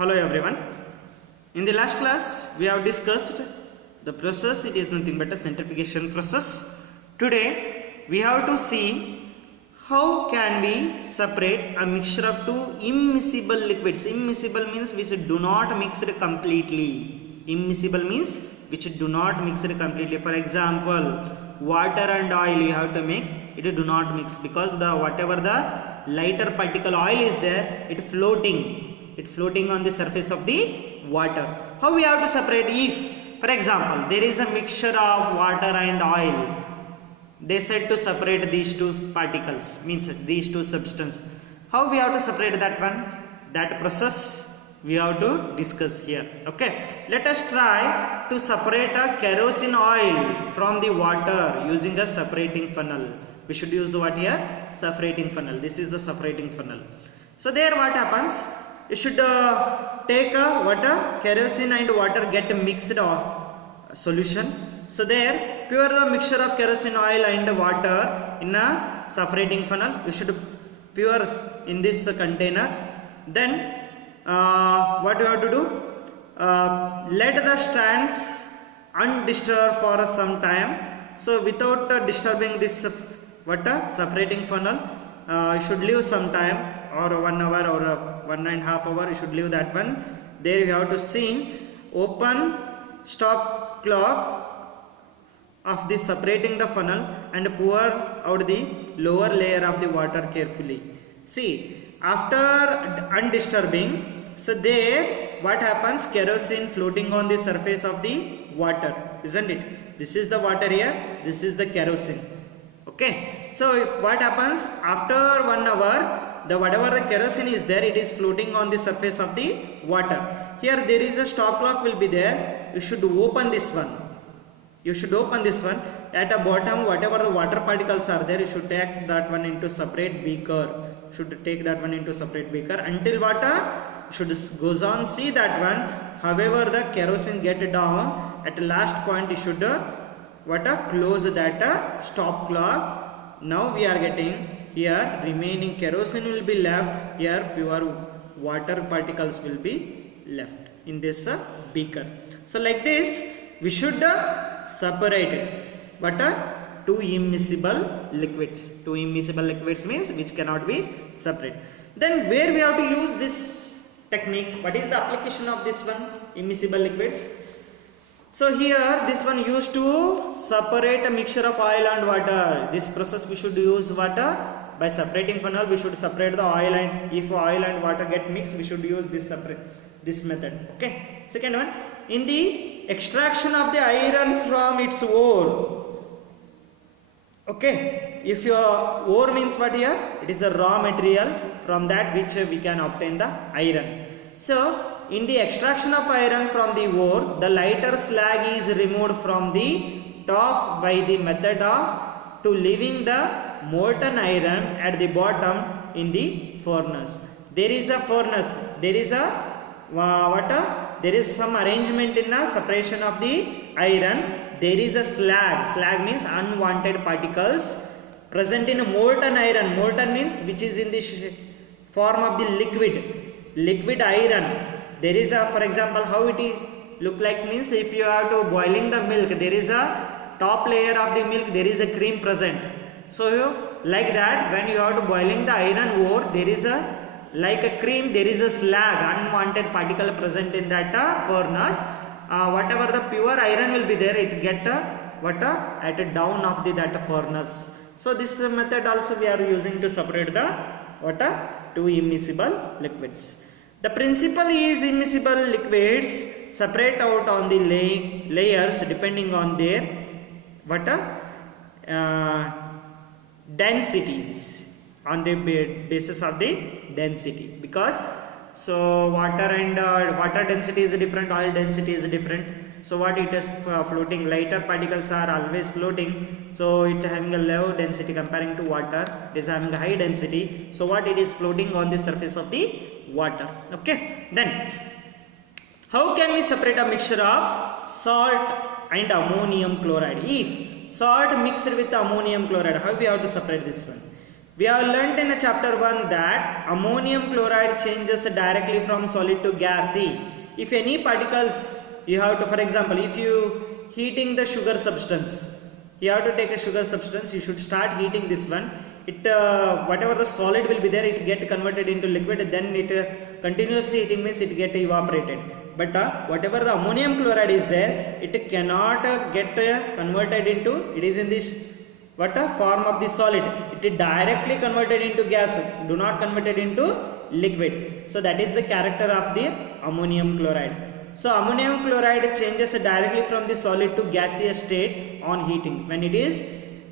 Hello everyone. In the last class we have discussed the process. It is nothing but a centrifugation process. Today we have to see how can we separate a mixture of two immiscible liquids. Immiscible means which do not mix it completely. Immiscible means which do not mix it completely. For example, water and oil you have to mix, it do not mix because the whatever the lighter particle oil is there, it floating on the surface of the water. How we have to separate? If for example there is a mixture of water and oil, they said to separate these two particles, means these two substances. How we have to separate that one? That process we have to discuss here. Okay, let us try to separate a kerosene oil from the water using a separating funnel. We should use what here? Separating funnel. This is the separating funnel. So there what happens? You should take a water, kerosene and water get mixed solution. So there pour the mixture of kerosene oil and water in a separating funnel. You should pour in this container. Then what you have to do? Let the stands undisturbed for some time. So without disturbing this separating funnel, you should leave some time, or 1 hour or 1.5 hours. You should leave that one. There you have to see open stop clock of the separating the funnel and pour out the lower layer of the water carefully. See, after undisturbing, so there what happens? Kerosene floating on the surface of the water, isn't it? This is the water here, this is the kerosene. Okay, so what happens after 1 hour? The whatever the kerosene is there, it is floating on the surface of the water. Here there is a stop clock will be there. You should open this one. You should open this one. At the bottom, whatever the water particles are there, you should take that one into separate beaker. Should take that one into separate beaker until water should goes on. See that one. However, the kerosene get down at the last point. You should close that stop clock. Now we are getting here remaining kerosene will be left. Here pure water particles will be left in this beaker. So like this we should separate two immiscible liquids. Two immiscible liquids means which cannot be separate. Then where we have to use this technique? What is the application of this one? Immiscible liquids. So here this one used to separate a mixture of oil and water. This process we should use water. By separating funnel we should separate the oil, and if oil and water get mixed we should use this method. Okay. Second one, in the extraction of the iron from its ore. Okay, if your ore means what here? It is a raw material from that which we can obtain the iron. So in the extraction of iron from the ore, the lighter slag is removed from the top by the method of to leaving the molten iron at the bottom in the furnace. There is a furnace. There is a there is some arrangement in the separation of the iron. There is a slag. Slag means unwanted particles present in a molten iron. Molten means which is in the form of the liquid iron. There is a, for example, how it look like means if you are to boiling the milk, there is a top layer of the milk, there is a cream present. So like that, when you are to boiling the iron ore, there is a like a cream, there is a slag, unwanted particle present in that furnace. Whatever the pure iron will be there, it get at a down of the that furnace. So this method also we are using to separate the two immiscible liquids. The principle is immiscible liquids separate out on the layers depending on their densities, on the basis of the density, because so water and water density is different, oil density is different. So what it is floating, lighter particles are always floating, so it having a low density comparing to water, it is having a high density. So what it is floating on the surface of the water. Okay, then how can we separate a mixture of salt and ammonium chloride? If salt mixed with ammonium chloride, how we have to separate this one? We have learnt in chapter 1 that ammonium chloride changes directly from solid to gas. See, if any particles you have to, for example, if you heating the sugar substance, you have to take a sugar substance, you should start heating this one. It whatever the solid will be there, it get converted into liquid, then it continuously heating means it get evaporated. But whatever the ammonium chloride is there, it cannot get converted into, it is in this what a form of the solid, it is directly converted into gas, do not converted into liquid. So that is the character of the ammonium chloride. So ammonium chloride changes directly from the solid to gaseous state on heating.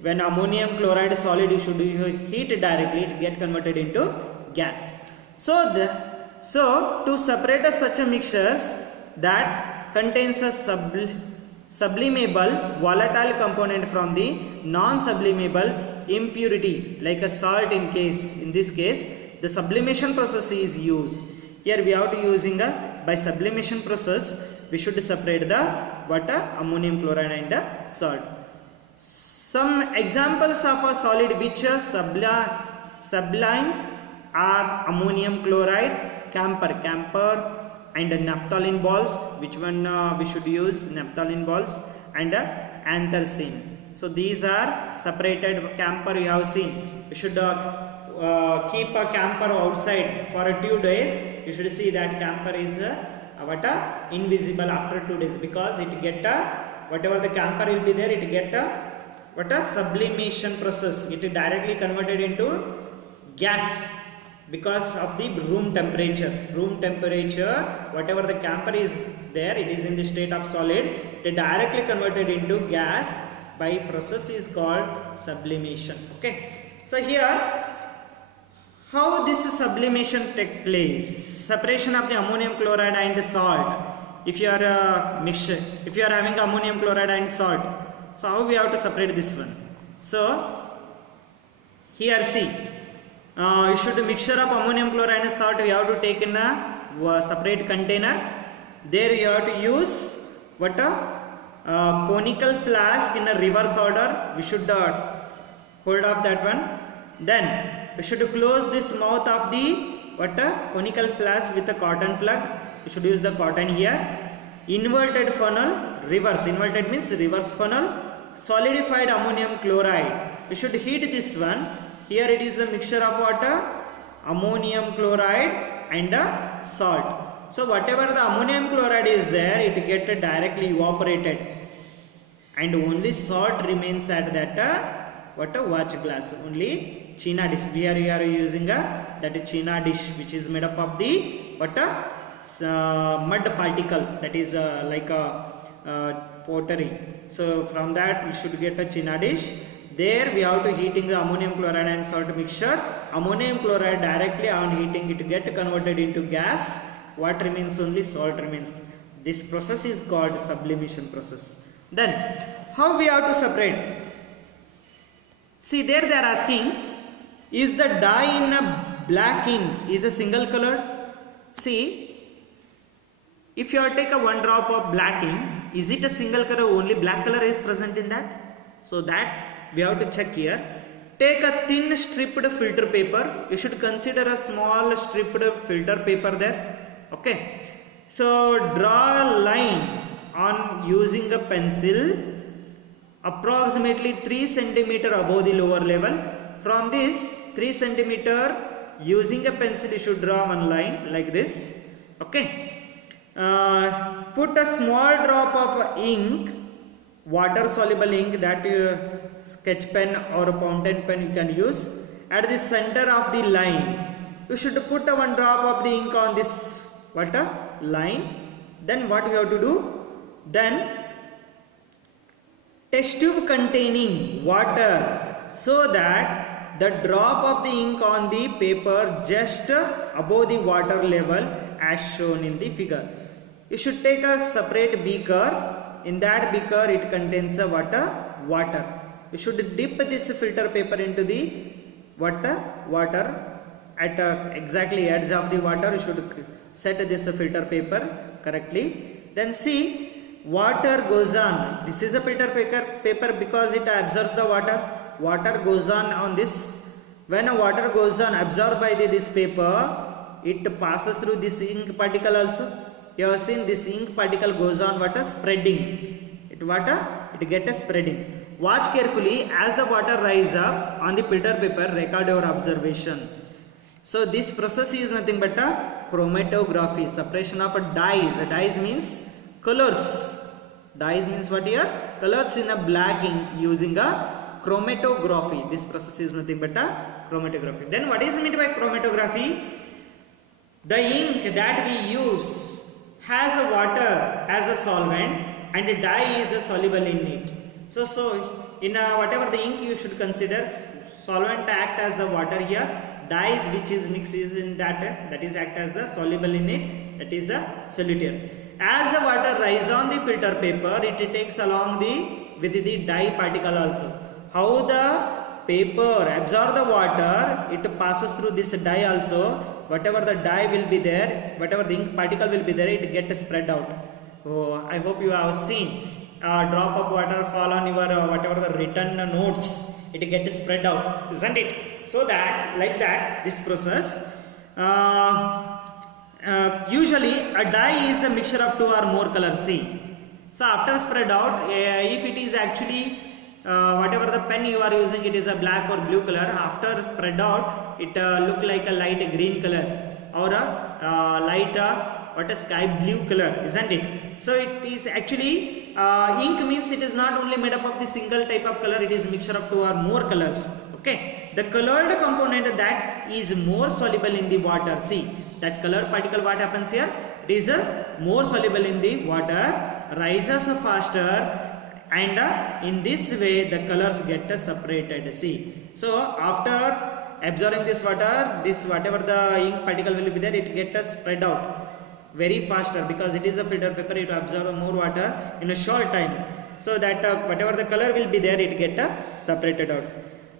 When ammonium chloride solid, you should heat it directly, it get converted into gas. So to separate such a mixtures that contains a sublimable volatile component from the non-sublimable impurity like a salt, in this case the sublimation process is used. Here we have to using by sublimation process we should separate the ammonium chloride and the salt. Some examples of a solid which sublime are ammonium chloride, camphor and naphthalene balls. Which one we should use? Naphthalene balls and anthracene. So these are separated. Camphor you have seen. You should keep a camphor outside for 2 days. You should see that camphor is invisible after 2 days, because it get whatever the camphor will be there, it get sublimation process. It is directly converted into gas because of the room temperature. Whatever the camphor is there, it is in the state of solid, it is directly converted into gas by process is called sublimation. Okay, so here how this sublimation take place, separation of the ammonium chloride and salt. If you are having ammonium chloride and salt, so how we have to separate this one? So here see, you should mixture of ammonium chloride and salt, we have to take in a separate container. There you have to use conical flask in a reverse order. We should hold off that one. Then we should close this mouth of the conical flask with a cotton plug. You should use the cotton here. Inverted funnel, reverse. Inverted means reverse funnel. Solidified ammonium chloride. You should heat this one. Here it is the mixture of ammonium chloride and salt. So whatever the ammonium chloride is there, it get directly evaporated, and only salt remains at that watch glass. Only china dish. We are using that china dish, which is made up of the mud particle, that is like a pottery. So from that we should get a china dish. There we have to heating the ammonium chloride and salt mixture. Ammonium chloride directly on heating, it get converted into gas. What remains? Only salt remains. This process is called sublimation process. Then how we have to separate? See, there they are asking, is the dye in a black ink is a single color? See, if you take a 1 drop of black ink, is it a single color? Only black color is present in that. So that we have to check here. Take a thin stripped filter paper. You should consider a small stripped filter paper there. Okay, so draw a line on using a pencil approximately 3 cm above the lower level. From this 3 cm, using a pencil you should draw one line like this. Okay, put a small drop of ink, water soluble ink, that sketch pen or a fountain pen you can use, at the center of the line. You should put a 1 drop of the ink on this line. Then what you have to do? Then test tube containing water, so that the drop of the ink on the paper just above the water level as shown in the figure. You should take a separate beaker. In that beaker it contains a water. You should dip this filter paper into the water at exactly edge of the water. You should set this filter paper correctly. Then see, water goes on. This is a filter paper because it absorbs the water. Water goes on this when a water goes on absorbed by this paper, it passes through this ink particle also. You have seen this ink particle goes on spreading. It get a spreading. Watch carefully as the water rise up on the filter paper. Record your observation. So this process is nothing but a chromatography, separation of a dyes. Dyes means colors. Dyes means what here? Colors in a black ink using a chromatography. This process is nothing but a chromatography. Then what is meant by chromatography? The ink that we use has a water as a solvent and a dye is a soluble in it. So in whatever the ink you should consider, solvent act as the water here, dyes which is mixed is in that is act as the soluble in it, that is a solute. As the water rise on the filter paper, it takes along with the dye particle also. How the paper absorb the water, it passes through this dye also. Whatever the dye will be there, whatever the ink particle will be there, it gets spread out. Oh, I hope you have seen a drop of water fall on your whatever the written notes, it gets spread out, isn't it? So that like that this process, usually a dye is the mixture of two or more colors. See, so after spread out, if it is actually whatever the pen you are using, it is a black or blue color. After spread out, it look like a light green color or a light what a sky blue color, isn't it? So it is actually ink means it is not only made up of the single type of color, it is a mixture of two or more colors. Okay, the colored component that is more soluble in the water. See that color particle, what happens here? It is more soluble in the water, rises faster, and in this way the colors get separated. See, so after absorbing this water, this whatever the ink particle will be there, it gets spread out very faster because it is a filter paper, it absorbs more water in a short time, so that whatever the color will be there, it get separated out.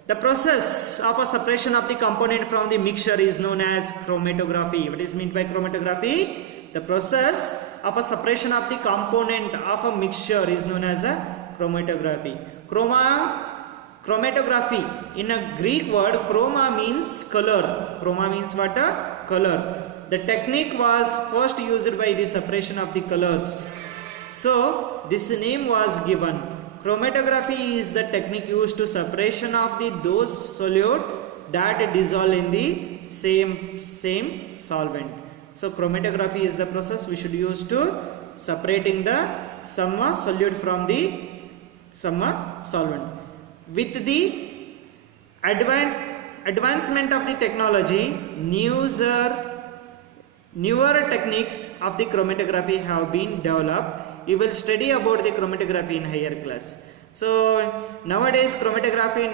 The process of a separation of the component from the mixture is known as chromatography. What is meant by chromatography? The process of a separation of the component of a mixture is known as a chromatography. Chromatography, in a Greek word, chroma means color. Chroma means what? Color. The technique was first used by the separation of the colors. So this name was given. Chromatography is the technique used to separation of those solute that dissolve in the same solvent. So chromatography is the process we should use to separating the some solute from the some solvent. With the advancement of the technology, newer techniques of the chromatography have been developed. You will study about the chromatography in higher class. So nowadays chromatography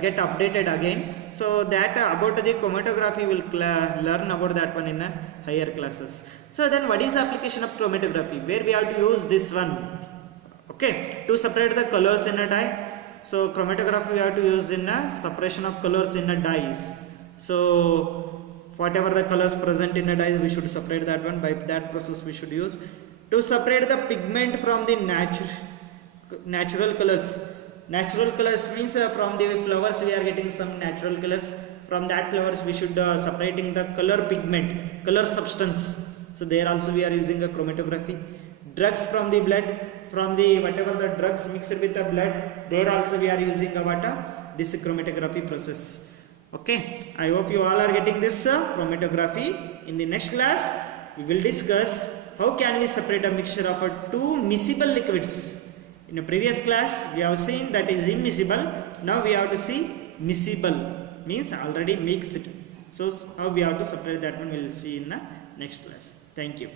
get updated again. So that about the chromatography will learn about that one in higher classes. So then what is the application of chromatography? Where we have to use this one? Okay, to separate the colors in a dye. So chromatography we have to use in a separation of colors in a dyes. So whatever the colors present in a dye, we should separate that one. By that process we should use to separate the pigment from the natural colors. Natural colors means from the flowers we are getting some natural colors. From that flowers we should separating the color pigment, color substance. So there also we are using a chromatography. Drugs from the blood, from the whatever the drugs mixed with the blood, there also we are using this chromatography process. Okay, I hope you all are getting this chromatography. In the next class we will discuss how can we separate a mixture of two miscible liquids. In a previous class we have seen that is immiscible. Now we have to see miscible, means already mixed. So how we have to separate that one we will see in the next class. Thank you.